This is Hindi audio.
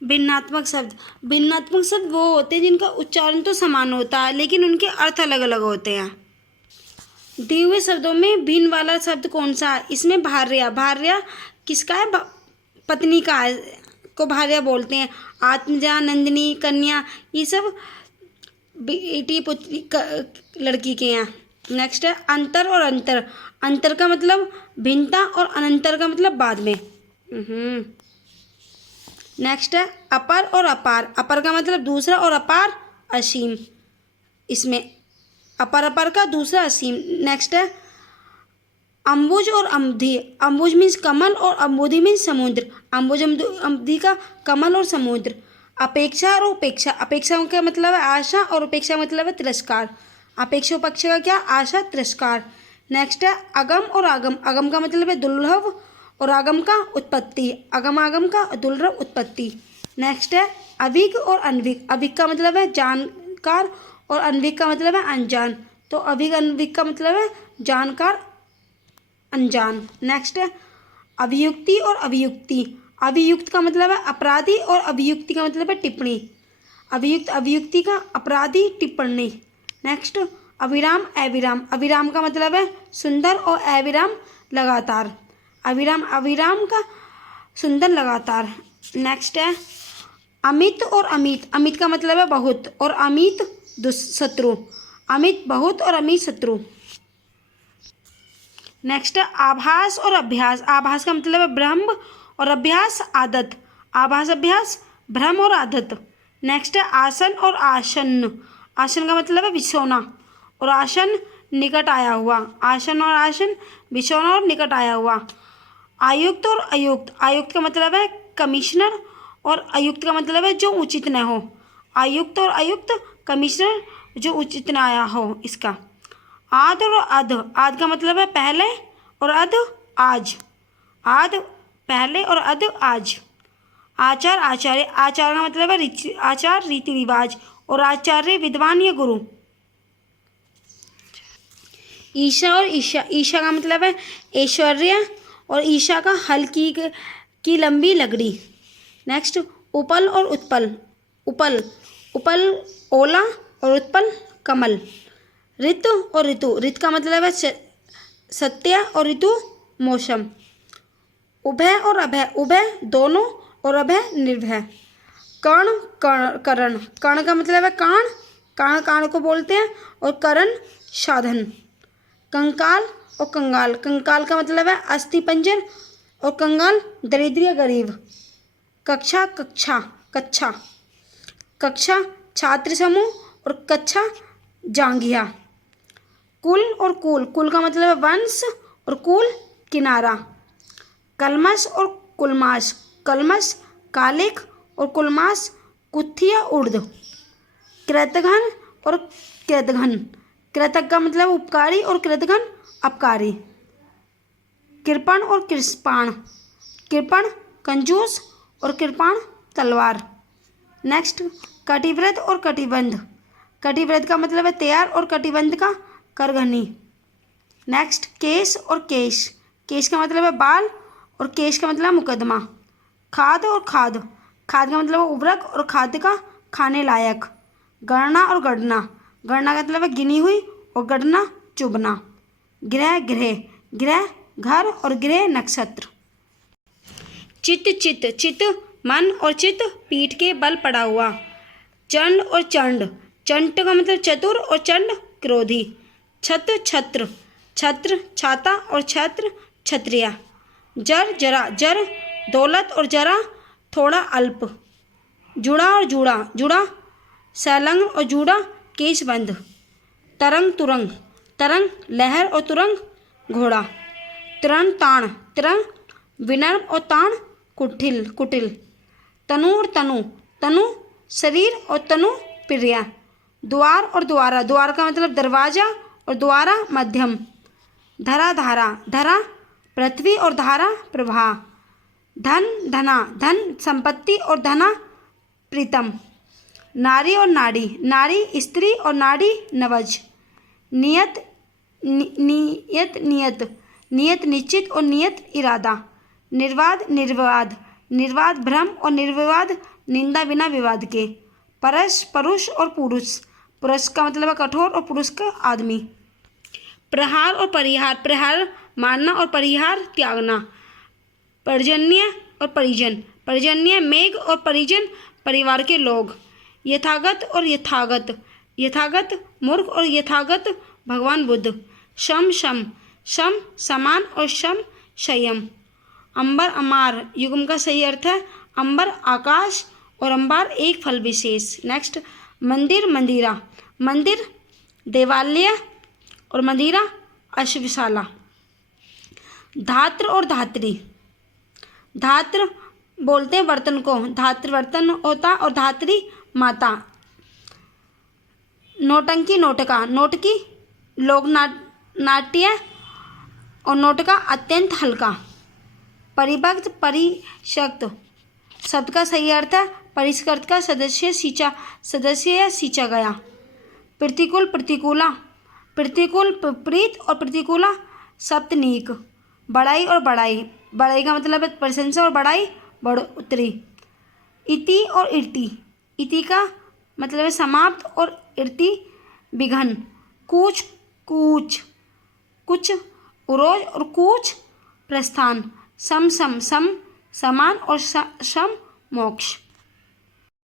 भिन्नात्मक शब्द वो होते हैं जिनका उच्चारण तो समान होता है लेकिन उनके अर्थ अलग अलग होते हैं। दिए हुए शब्दों में भिन्न वाला शब्द कौन सा है? इसमें भार्या। भार्या किसका है? पत्नी का है, को भार्या बोलते हैं। आत्मजा, नंदिनी, कन्या, ये सब बेटी पुत्री लड़की के हैं। नेक्स्ट है अंतर और अंतर। अंतर का मतलब भिन्नता और अनंतर का मतलब बाद में। नेक्स्ट है अपर और अपार। अपर का मतलब दूसरा और अपार असीम। इसमें अपर अपर का दूसरा असीम। नेक्स्ट है अम्बुज और अम्बुधि। अम्बुज मीन्स कमल और अम्बुधि मीन्स समुद्र। अम्बुज अम्बुधि का कमल और समुद्र। अपेक्षा और उपेक्षा। अपेक्षा का मतलब है आशा और उपेक्षा का मतलब है तिरस्कार। अपेक्षा उपेक्षा का क्या? आशा तिरस्कार। नेक्स्ट है अगम और आगम। अगम का मतलब है दुर्लभ और आगम का उत्पत्ति। अगम आगम का दुर्लभ उत्पत्ति। नेक्स्ट है अभिज्ञ और अनभिज्ञ। अभिज्ञ का मतलब है जानकार और अनभिज्ञ का मतलब है अनजान। तो अभिज्ञ अनभिज्ञ का मतलब है जानकार अनजान। नेक्स्ट है अभियुक्ति और अभियुक्ति। अभियुक्त का मतलब है अपराधी और अभियुक्ति का मतलब है टिप्पणी। अभियुक्त अभियुक्ति का अपराधी टिप्पणी। नेक्स्ट अविराम अविराम। अविराम का मतलब है सुंदर और अविराम लगातार। अविराम अविराम का सुंदर लगातार। नेक्स्ट है अमित और अमित। अमित का मतलब है बहुत और अमित शत्रु। अमित बहुत और अमित शत्रु। नेक्स्ट है आभास और अभ्यास। आभास का मतलब है ब्रह्म और अभ्यास आदत। आभास अभ्यास भ्रम और आदत। नेक्स्ट है आसन और आसन्न। आसन का मतलब है बिछौना और आसन निकट आया हुआ। आसन और आसन बिछौना और निकट आया हुआ। आयुक्त और अयुक्त। आयुक्त का मतलब है कमिश्नर और अयुक्त का मतलब है जो उचित न हो। आयुक्त और अयुक्त कमिश्नर जो उचित न आया हो इसका। आद और अध। आद का मतलब है पहले और अध आज। आद पहले और अध आज। आचार आचार्य। आचार का मतलब है आचार रीति रिवाज और आचार्य विद्वान या गुरु। ईशा और ईशा। ईशा का मतलब है ऐश्वर्य और ईशा का हल्की की लंबी लगड़ी। नेक्स्ट उपल और उत्पल। उपल उपल ओला और उत्पल कमल। ऋतु और ऋतु। ऋतु का मतलब है सत्य और ऋतु मौसम। उभय और अभय। उभय दोनों और अभय निर्भय। कर्ण करण। कर्ण का मतलब है कान। कान कान को बोलते हैं और करण साधन। कंकाल और कंगाल। कंकाल का मतलब है अस्थि पंजर और कंगाल दरिद्र गरीब। कक्षा कक्षा कक्षा। कक्षा छात्र समूह और कक्षा जांघिया। कुल और कुल। कुल का मतलब है वंश और कुल किनारा। कलमस और कुलमास। कलमस कालिक और कुलमास कुत्थी या उर्द। कृतघ्न और कृतघ्न। कृतक का मतलब उपकारी और कृतघ्न अपकारी। कृपण और कृष्पाण। कृपण कंजूस और कृपाण तलवार। नेक्स्ट कटिव्रत और कटिबंध। कटिव्रत का मतलब है तैयार और कटिबंध का करघनी। नेक्स्ट केस और केश। केश का मतलब है बाल और केश का मतलब है मुकदमा। खाद और खाद। खाद का मतलब है उर्वरक और खाद्य का खाने लायक। गणना और गणना। गणना का मतलब है गिनी हुई और गणना चुभना। ग्रह गृह। गृह घर और गृह नक्षत्र। चित्त चित्त। चित्त मन और चित्त पीठ के बल पड़ा हुआ। चंड और चंड। चंड का मतलब चतुर और चंड क्रोधी। छत्र छत्र। छत्र छाता और छत्र क्षत्रिया। जर जरा। जर दौलत और जरा थोड़ा अल्प। जुड़ा और जूड़ा। जुड़ा सैलंग और जूड़ा केशबंद। तरंग तुरंग। तरंग लहर और तुरंग घोड़ा। तरण ताण। तरण विनम्र और ताण कुटिल कुटिल। तनु और तनु। तनु शरीर और तनु प्रिया। द्वार और द्वारा। द्वार का मतलब दरवाजा और द्वारा मध्यम। धरा धारा। धरा पृथ्वी और धारा प्रभा। धन धना। धन संपत्ति और धना प्रीतम। नारी और नाड़ी। नारी स्त्री और नाड़ी नवज। नियत नियत नियत। नियत निश्चित और नियत इरादा। निर्वाद निर्वाद। निर्वाद भ्रम और निर्विवाद निंदा बिना विवाद के। परस परुष और पुरुष, पुरुष का मतलब है कठोर और पुरुष का आदमी। प्रहार और परिहार, प्रहार मारना और परिहार त्यागना। पर्जन्य और परिजन, पर्जन्य मेघ और परिजन परिवार के लोग। यथागत और यथागत, यथागत मूर्ख और यथागत भगवान बुद्ध। शम शम, शम समान और शम संयम। अंबर अमार, युग्म का सही अर्थ है अंबर आकाश और अंबार एक फल विशेष। नेक्स्ट मंदिर मंदिरा, मंदिर देवालय और मंदिरा अश्वशाला। धात्र और धात्री, धात्र बोलते हैं बर्तन को, धात्र बर्तन होता और धात्री माता। नौटंकी नोटका, नोटकी लोक नाट्य और नोटका अत्यंत हल्का। परिभक्त परिशक्त शब्द का सही अर्थ है परिष्कृत का सदस्य सींचा, सदस्य या सींचा गया। प्रतिकूल प्रतिकूला, प्रतिकूल विपरीत और प्रतिकूला सप्तनीक। बड़ाई और बढ़ाई, बढ़ाई का मतलब है प्रशंसा और बढ़ाई बढ़ोतरी। इति और इति, इति का मतलब है समाप्त और इति विघन। कूच कूच, कुछ उरोज और कूच प्रस्थान। सम सम, सम समान और सम मोक्ष।